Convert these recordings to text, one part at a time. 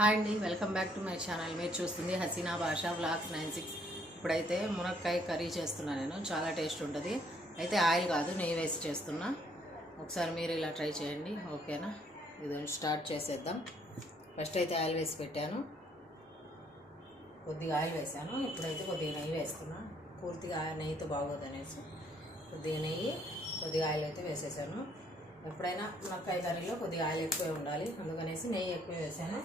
Hi అండి, welcome back to my channel. మీరు చూస్తుంది హసీనా భాషా వ్లాగ్స్ 96. ఇప్పుడైతే మునక్కాయ కర్రీ చేస్తున్నా. నేను చాలా టేస్ట్ ఉంటుంది. అయితే ఆయిల్ కాదు, నెయ్యి వేసి చేస్తున్నా. ఒకసారి మీరు ఇలా ట్రై చేయండి, ఓకేనా? ఇది స్టార్ట్ చేసేద్దాం. ఫస్ట్ అయితే ఆయిల్ వేసి పెట్టాను, కొద్దిగా ఆయిల్ వేసాను. ఇప్పుడైతే కొద్దిగా నెయ్యి వేస్తున్నా. పూర్తిగా నెయ్యితో బాగోదు అనేసి కొద్దిగా నెయ్యి, కొద్దిగా ఆయిల్ అయితే వేసేసాను. ఎప్పుడైనా మునక్కాయ కర్రీలో కొద్దిగా ఆయిల్ ఎక్కువే ఉండాలి, అందుకనేసి నెయ్యి ఎక్కువ వేసాను.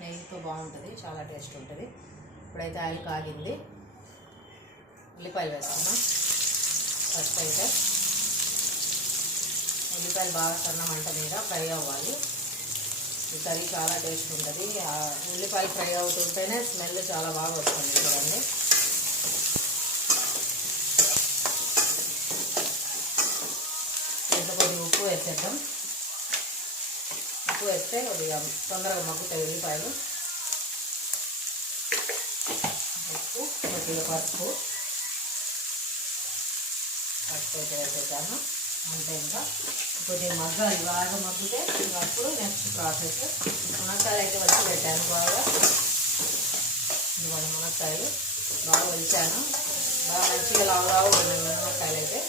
నెయ్యితో బాగుంటుంది, చాలా టేస్ట్ ఉంటుంది. ఇప్పుడైతే ఆయిల్ కాగింది, ఉల్లిపాయలు వేస్తున్నాం. ఫస్ట్ అయితే ఉల్లిపాయలు బాగా సన్న మంట మీద ఫ్రై అవ్వాలి. ఈ కర్రీ చాలా టేస్ట్ ఉంటుంది. ఉల్లిపాయలు ఫ్రై అవుతుంటేనే స్మెల్ చాలా బాగా వస్తుంది. చూడండి, దీంట్లో కొద్దిగా ఉప్పు వేసేద్దాం. ఉప్పు వేస్తే కొద్దిగా తొందరగా మగ్గుతాయి ఉల్లిపాయలు. ఉప్పు, కొద్దిగా పసుపు అయితే వేసేసాను. అంతే, ఇంకా కొద్దిగా మగ్గాలి, బాగా మగ్గితే అప్పుడు నెక్స్ట్ ప్రాసెస్. మునక్కాయలు అయితే వచ్చి పెట్టాను బాగా. ఇవాళ మునక్కాయలు బాగా వలిచాను, బాగా మంచిగా లావు ఉన్నాయి మునక్కాయలు. అయితే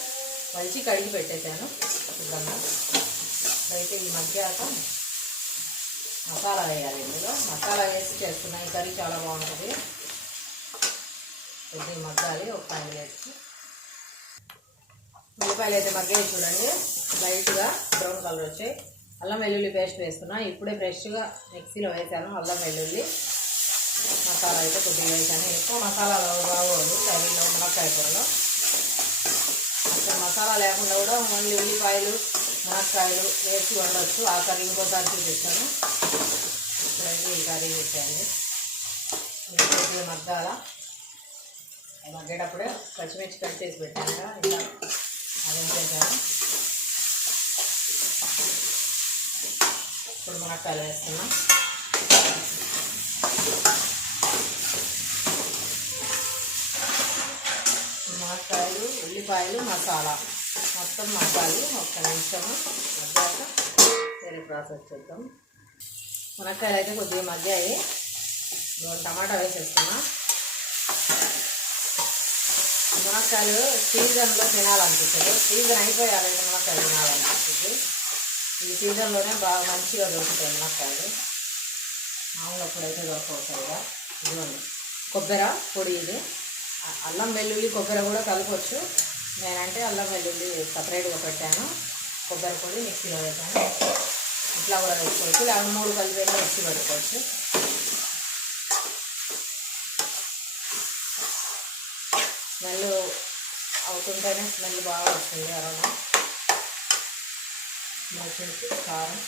వలిచి కడిగి పెట్టేశాను శుభ్రంగా. అయితే ఈ మగ్గాక మసాలా వేయాలి. ఇందులో మసాలా వేసి చేస్తున్నా. ఈ కర్రీ చాలా బాగుంటుంది. కొద్దిగా మగ్గాలి, ఒక 5 minutes. ఉల్లిపాయలు అయితే మగ్గాయి చూడండి, లైట్గా బ్రౌన్ కలర్ వచ్చాయి. అల్లం వెల్లుల్లి పేస్ట్ వేస్తున్నా. ఇప్పుడే ఫ్రెష్గా మిక్సీలో వేసాను అల్లం వెల్లుల్లి. మసాలా అయితే కొద్దిగా వేసాను. ఎక్కువ మసాలా బాగోదు కర్రీలో, మునక్కాయ కూరలో. అసలు మసాలా లేకుండా కూడా ఓన్లీ ఉల్లిపాయలు మునక్కాయలు వేసి వండవచ్చు. ఆ కర్రీ ఇంకోసారి చూపిస్తాను. ఇప్పుడైతే ఈ కర్రీ పెట్టండి. కొద్దిగా మగ్గాల. మగ్గేటప్పుడే పచ్చిమిర్చి కట్ చేసి పెట్టాను కదా, ఇలా అదేం చేశాను. ఇప్పుడు మునక్కాయలు వేస్తున్నా. మునక్కాయలు, ఉల్లిపాయలు, మసాలా మొత్తం మగ్గాలి. 1 నిమిషము మగ్గాక వేరే ప్రాసెస్ చేద్దాం. మునక్కాయలు అయితే కొద్దిగా మగ్గాయి. టమాటా వేసేస్తున్నా. మునక్కాయలు సీజన్లో తినాలనిపిస్తుంది. సీజన్ అయిపోయాలంటే మునక్కాయలు తినాలనిపిస్తుంది. ఈ సీజన్లోనే బాగా మంచిగా దొరుకుతాయి మునక్కాయలు. మామూలు అప్పుడైతే దొరకవుతాయిగా. ఇదిగోండి కొబ్బరి పొడి, ఇది అల్లం వెల్లుల్లి కొబ్బరి కూడా కలపవచ్చు. నేనంటే అల్లం వెల్లుల్లి సపరేట్గా పెట్టాను. కొబ్బరి పొడి మిక్సీలో వేసాను. ఇట్లా కూడా వేసుకోవచ్చు, లేదా 3 కలిపి మిక్సీ పెట్టుకోవచ్చు. స్మెల్ అవుతుంటేనే స్మెల్ బాగా వస్తుంది. అరోమా వచ్చేసి కారం,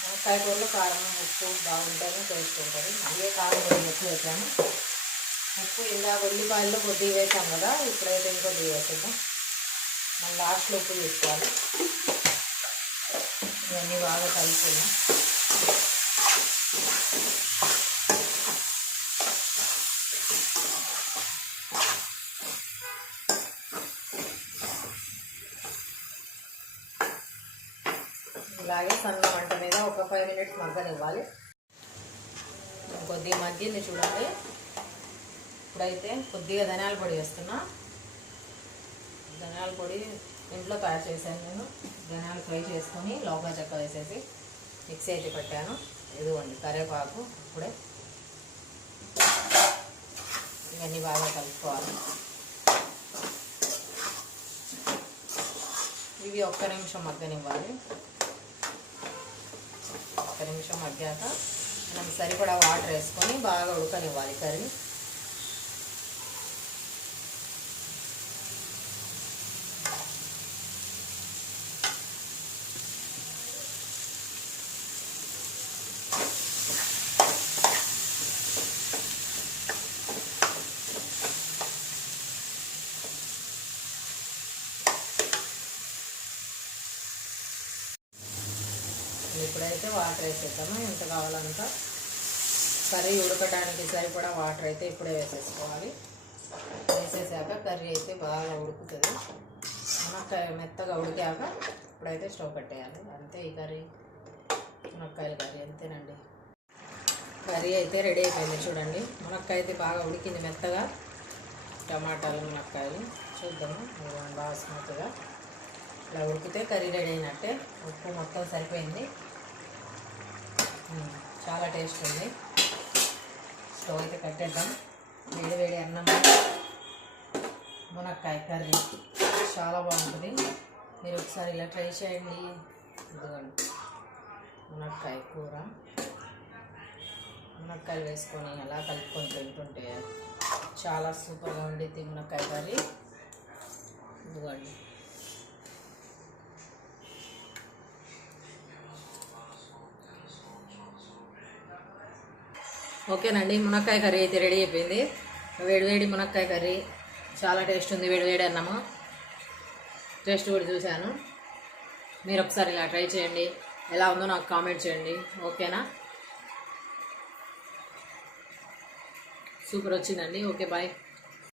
మునక్కాయ కూరలో కారం ఉప్పు బాగుంటేనే టేస్ట్ ఉంటుంది. అదే కారం కొద్దిగా ఎక్కువ వేసాను. ఉప్పు ఇందాక ఉల్లిపాయల్లో కొద్దిగా వేసాం కదా, ఇప్పుడైతే ఇంకొద్దిగా వేసేద్దాం. మళ్ళీ లాస్ట్లో ఉప్పు తీసుకోవాలి. ఇవన్నీ బాగా కలుపుకున్నాం. ఇలాగే సన్న మంట మీద ఒక 5 minutes మగ్గనివ్వాలి. కొద్దిగా మగ్గింది చూడండి. ఇప్పుడైతే కొద్దిగా ధనియాల పొడి వేస్తున్నా. ధనియాల పొడి ఇంట్లో తయారు చేశాను నేను. ధనియాలు ఫ్రై చేసుకొని లోగా చెక్క వేసేసి మిక్సీ అయితే పెట్టాను. ఇదిగోండి కరివేపాకు. ఇప్పుడే ఇవన్నీ బాగా కలుపుకోవాలి. ఇవి 1 నిమిషం మగ్గనివ్వాలి. 1 నిమిషం మగ్గాక మనం సరిపడా వాటర్ వేసుకొని బాగా ఉడకనివ్వాలి కర్రీ. ఇప్పుడైతే వాటర్ వేసేద్దాము. ఎంత కావాలంత. కర్రీ ఉడకడానికి సరిపడా వాటర్ అయితే ఇప్పుడే వేసేసుకోవాలి. వేసేసాక కర్రీ అయితే బాగా ఉడుకుతుంది. మునక్కాయ మెత్తగా ఉడికాక ఇప్పుడైతే స్టవ్ కట్టేయాలి. అంతే ఈ కర్రీ, మునక్కాయల కర్రీ అంతేనండి. కర్రీ అయితే రెడీ అయిపోయింది చూడండి. మునక్కాయ అయితే బాగా ఉడికింది మెత్తగా. టమాటాలు మునక్కాయలు చూద్దాము బాగా స్మూత్గా ఇలా ఉడికితే కర్రీ రెడీ అయినట్టే. ఉప్పు మొత్తం సరిపోయింది, చాలా టేస్ట్ ఉంది. స్టవ్ అయితే కట్టేద్దాం. వేడి వేడి అన్నం మునక్కాయ కర్రీ చాలా బాగుంటుంది. మీరు ఒకసారి ఇలా ట్రై చేయండి. ఇదిగోండి మునక్కాయ కూర, మునక్కాయలు వేసుకొని అలా కలుపుకొని తింటుంటే చాలా సూపర్గా ఉండిద్ది మునక్కాయ కర్రీ. ఇదిగోండి ఓకేనండి. మునక్కాయ కర్రీ అయితే రెడీ అయిపోయింది. వేడివేడి మునక్కాయ కర్రీ చాలా టేస్ట్ ఉంది. వేడివేడి అన్నము టేస్ట్ కూడా చూశాను. మీరు ఒకసారి ఇలా ట్రై చేయండి. ఎలా ఉందో నాకు కామెంట్ చేయండి. ఓకేనా? సూపర్ వచ్చిందండి. Okay bye.